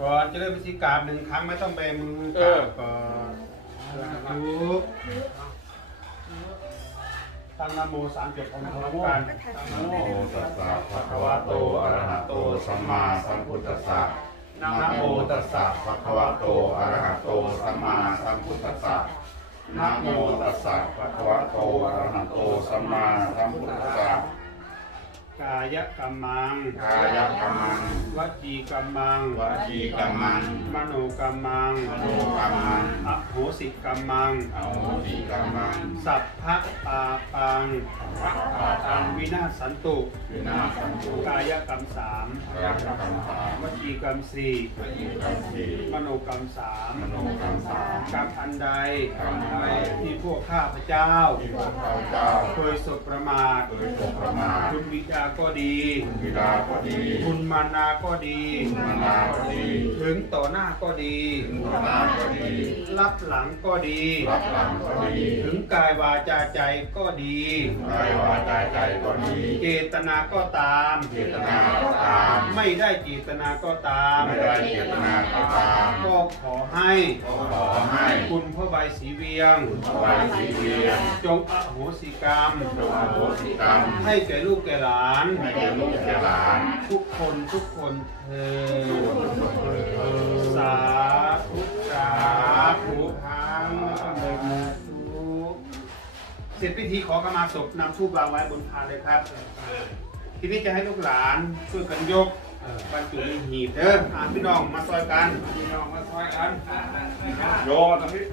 ก่อนจะเริ่มพิธีกรรมหนึ่งครั้งไม่ต้องแบมือเออก่อนทุกตั้งนะโมสามจบพร้อมกันนะโมตัสสะภะคะวะโตอะระหะโตสัมมาสัมพุทธัสสะนะโมตัสสะภะคะวะโตอะระหะโตสัมมาสัมพุทธัสสะนะโมตัสสะภะคะวะโตอะระหะโตสัมมาสัมพุทธัสสะ กายกรรมัง กายกรรมังวจีกรรมัง วจีกรรมัง มโนกรรมัง มโนกรรมังอโหสิกรรมังอโหสิกรรมัง สัพพะปาปังพระปาตังวินาศสันตุวินาศสันตุกายกรรมสามกายกรรมสามวจีกรรมสี่วจีกรรมสี่มโนกรรมสามมโนกรรมสามกรรมอันใดกรรมใดที่พวกข้าพเจ้าที่พระเจ้าเคยสบประมาทเคยตกประมาทคุณบิดาก็ดีคุณบิดาก็ดีคุณมานาก็ดีคุณมานาก็ดีถึงต่อหน้าก็ดีถึงต่อหน้าก็ดี รับหลังก็ดี รับหลังก็ดีถึงกายวาจาใจก็ดีกายวาจาใจก็ดี เจตนาก็ตาม เจตนาก็ตาม ไม่ได้เจตนาก็ตาม ไม่ได้เจตนาก็ตามก็ ขอให้ก็ขอให้คุณพ่อใบศรีเวียง ถวายสีเวียนจงอโหสิกรรม จงอโหสิกรรมให้แก่ลูกแก่หลาน ให้แก่ลูกแก่หลานทุกคนทุกคนเธอสาธุสาธุทั้งเลยมาทุกเสร็จพิธีขอขมาศพนำทูบวางไว้บนพานเลยครับ ทีนี้จะให้ลูกหลานช่วยกันยก บรรจุในหีบเด้ออ่าพี่น้องมาซอยกันพี่น้องมาซอยกันโยมาตรงนี้